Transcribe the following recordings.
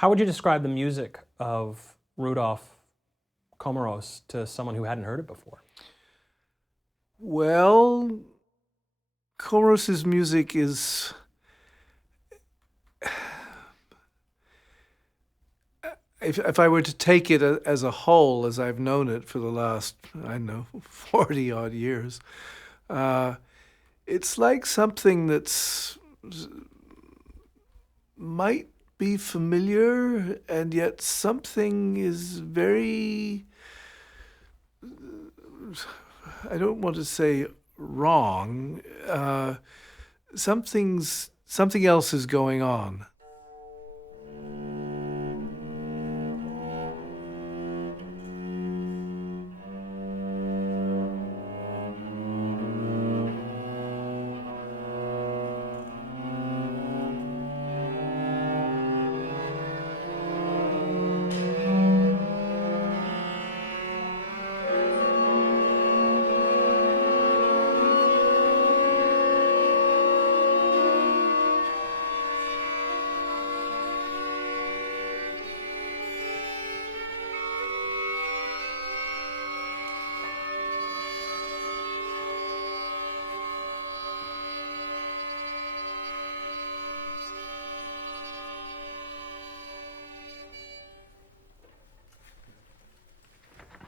How would you describe the music of Rudolf Komorous to someone who hadn't heard it before? Well, Komorous's music is if I were to take it as a whole, as I've known it for the last, 40 odd years, it's like something that's might be familiar, and yet something is very, I don't want to say wrong, something else is going on.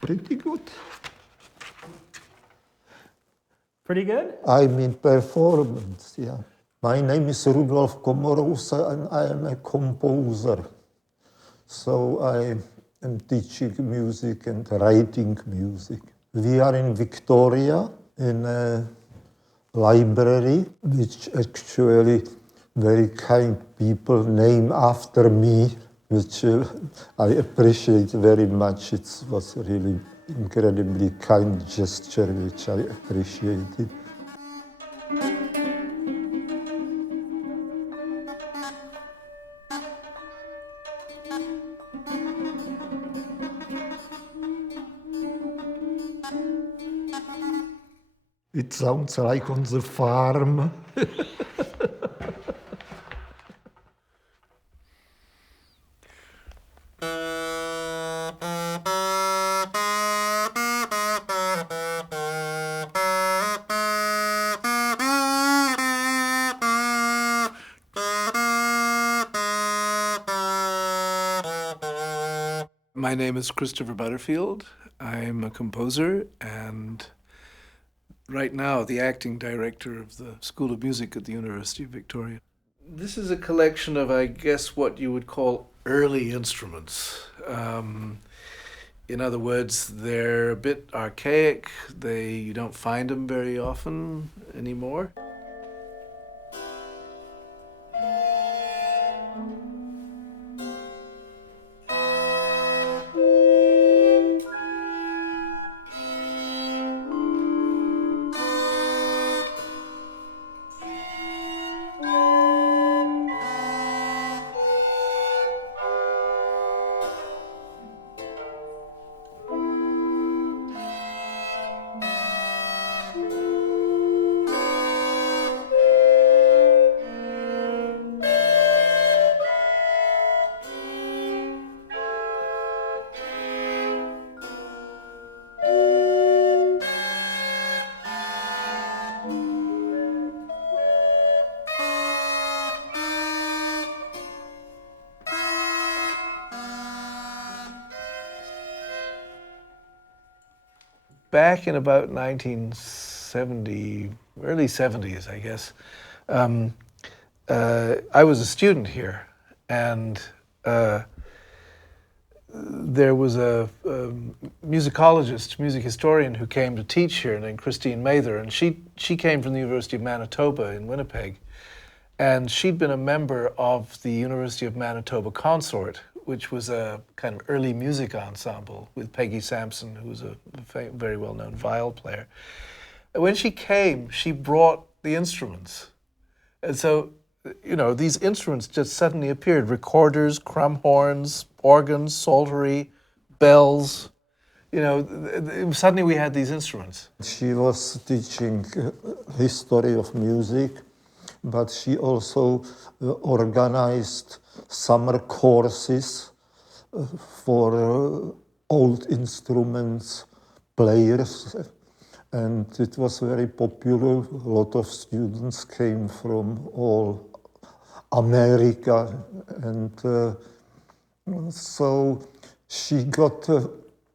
Pretty good. Pretty good? I mean performance, yeah. My name is Rudolf Komorous and I am a composer. So I am teaching music and writing music. We are in Victoria in a library, which actually very kind people name after me, which I appreciate very much. It was really incredibly kind gesture, which I appreciated. It sounds like on the farm. My name is Christopher Butterfield. I'm a composer and right now the acting director of the School of Music at the University of Victoria. This is a collection of, I guess, what you would call early instruments. In other words, they're a bit archaic. You don't find them very often anymore. Back in about 1970, early 70s, I guess, I was a student here, and there was a musicologist, music historian who came to teach here named Christine Mather, and she came from the University of Manitoba in Winnipeg, and she'd been a member of the University of Manitoba Consort, which was a kind of early music ensemble with Peggy Sampson, who was a very well-known viol player. And when she came, she brought the instruments. And so, these instruments just suddenly appeared: recorders, crumb horns, organs, psaltery, bells. Suddenly we had these instruments. She was teaching history of music, but she also organized summer courses for old instruments players, and it was very popular. A lot of students came from all America, and so she got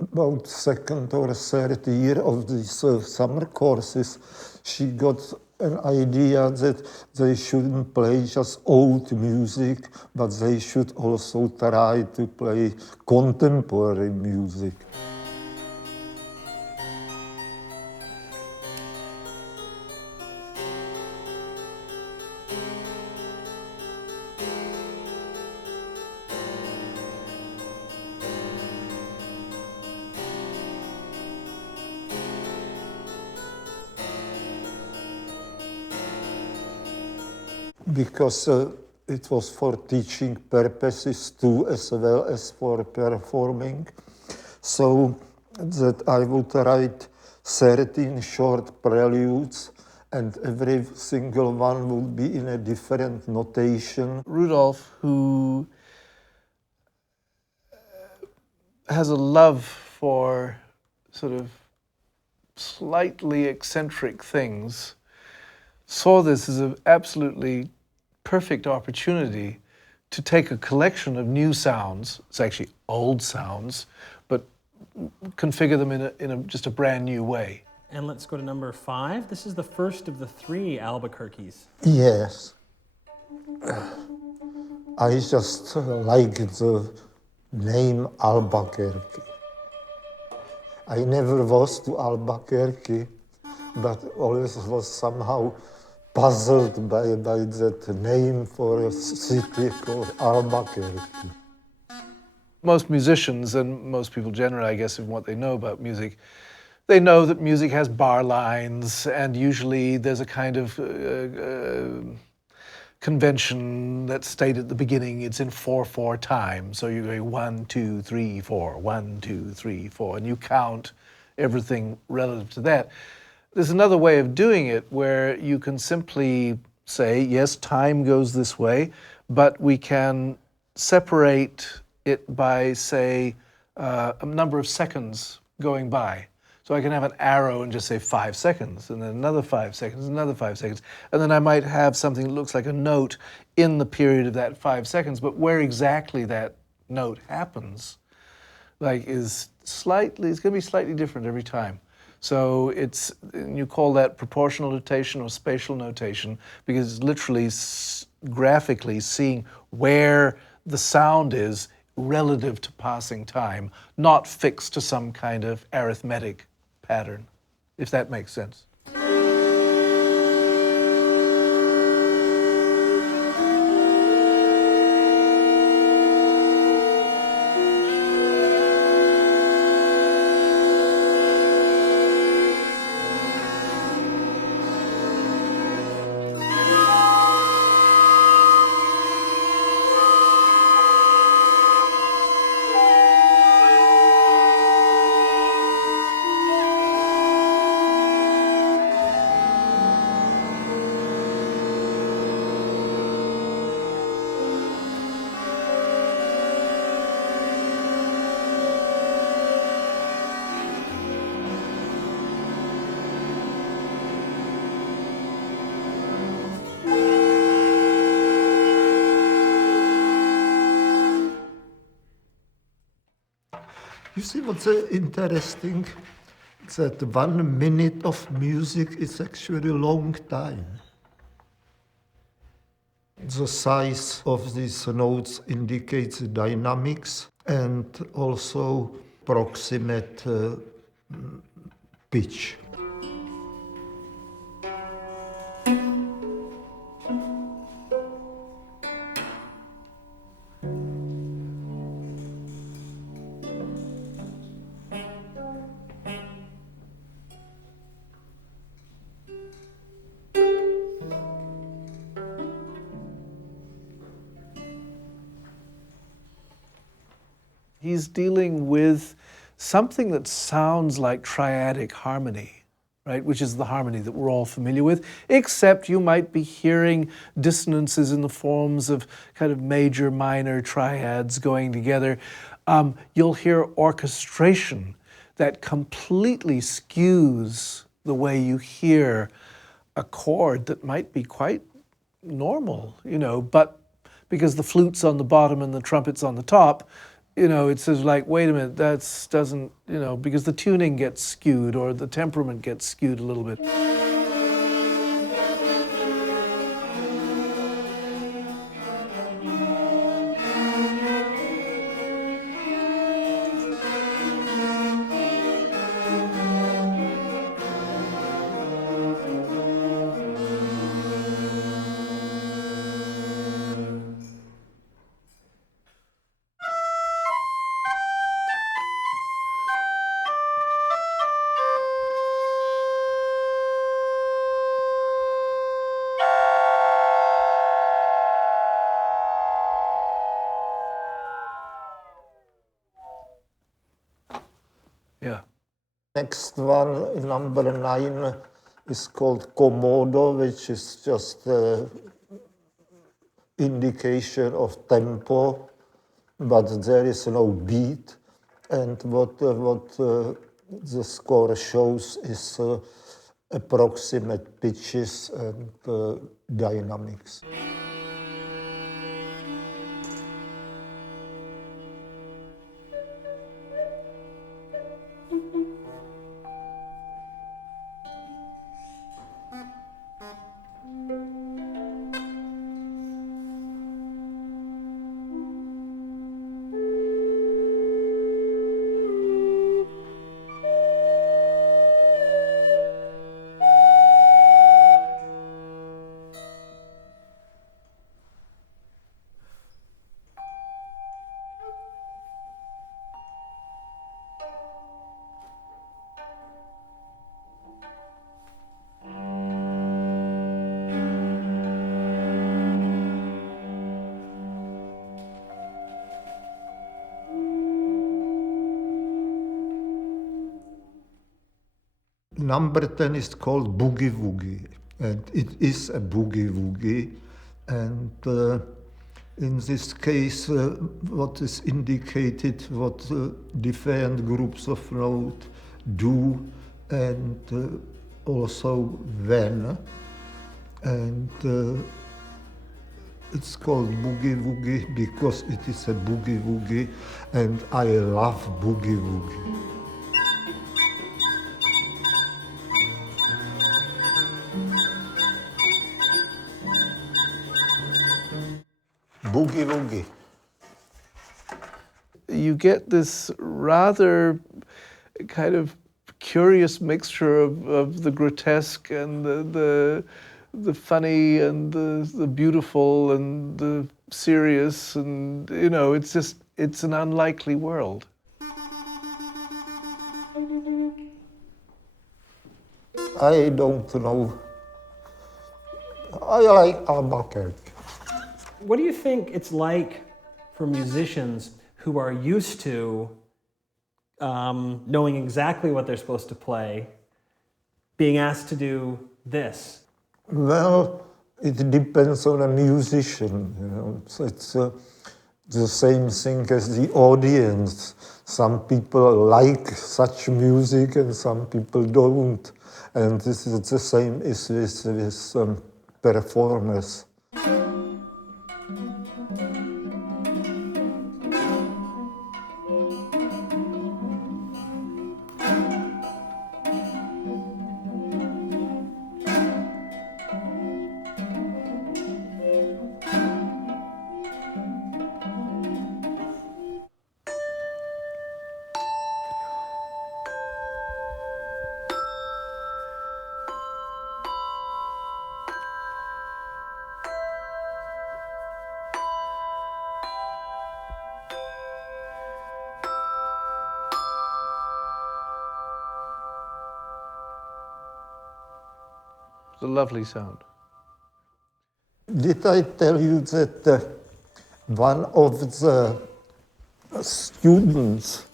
about second or third year of these summer courses, she got an idea that they shouldn't play just old music, but they should also try to play contemporary music. Because it was for teaching purposes too, as well as for performing. So that I would write 13 short preludes, and every single one would be in a different notation. Rudolf, who has a love for sort of slightly eccentric things, saw this as an absolutely perfect opportunity to take a collection of new sounds, it's actually old sounds, but configure them in just a brand new way. And let's go to number 5. This is the first of the 3 Albuquerques. Yes. I just like the name Albuquerque. I never was to Albuquerque, but always was somehow puzzled by that name for a city called Albuquerque. Most musicians, and most people generally, I guess, in what they know about music, they know that music has bar lines, and usually there's a kind of convention that's stated at the beginning. It's in 4/4 time, so you're going 1, 2, 3, 4, 1, 2, 3, 4, and you count everything relative to that. There's another way of doing it where you can simply say, yes, time goes this way, but we can separate it by, say, a number of seconds going by. So I can have an arrow and just say 5 seconds, and then another 5 seconds, another 5 seconds, and then I might have something that looks like a note in the period of that 5 seconds, but where exactly that note happens, it's going to be slightly different every time. So you call that proportional notation or spatial notation, because it's literally graphically seeing where the sound is relative to passing time, not fixed to some kind of arithmetic pattern, if that makes sense. You see what's interesting? That 1 minute of music is actually a long time. The size of these notes indicates dynamics and also proximate pitch. He's dealing with something that sounds like triadic harmony. right, which is the harmony that we're all familiar with, except you might be hearing dissonances in the forms of kind of major, minor triads going together. You'll hear orchestration that completely skews the way you hear a chord that might be quite normal, but because the flute's on the bottom and the trumpet's on the top, it's just like, wait a minute, doesn't, because the tuning gets skewed or the temperament gets skewed a little bit. Yeah. Next one, number 9, is called Komodo, which is just an indication of tempo, but there is no beat. And what the score shows is approximate pitches and dynamics. Number 10 is called Boogie Woogie, and it is a boogie woogie. And in this case, what is indicated, what different groups of notes do, and also when. And it's called Boogie Woogie because it is a boogie woogie, and I love boogie woogie. Boogie Woogie. You get this rather kind of curious mixture of the grotesque and the funny and the beautiful and the serious, and it's an unlikely world. I don't know. I like Albuquerque. What do you think it's like for musicians who are used to knowing exactly what they're supposed to play, being asked to do this? Well, it depends on a musician, So it's the same thing as the audience. Some people like such music and some people don't. And this is the same as with performers. It's a lovely sound. Did I tell you that one of the students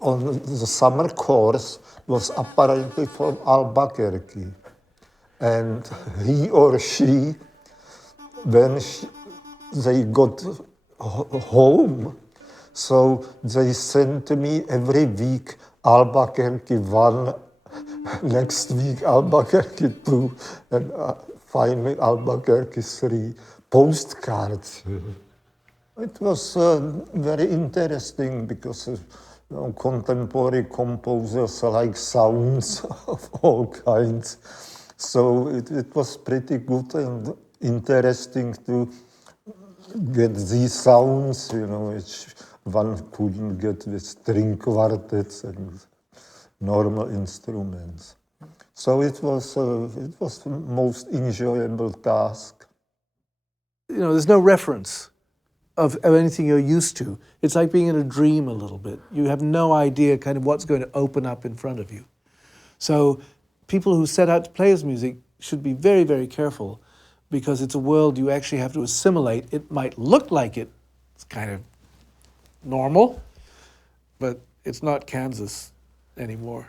on the summer course was apparently from Albuquerque. And he or she, when they got home, so they sent to me every week Albuquerque 1, next week Albuquerque 2, and finally Albuquerque 3 postcards. It was very interesting because contemporary composers like sounds of all kinds. So it was pretty good and interesting to get these sounds, which one couldn't get with string quartets and normal instruments. So it was the most enjoyable task. There's no reference of anything you're used to. It's like being in a dream a little bit. You have no idea kind of what's going to open up in front of you. So people who set out to play his music should be very, very careful, because it's a world you actually have to assimilate. It might look like it's kind of normal, but it's not Kansas anymore.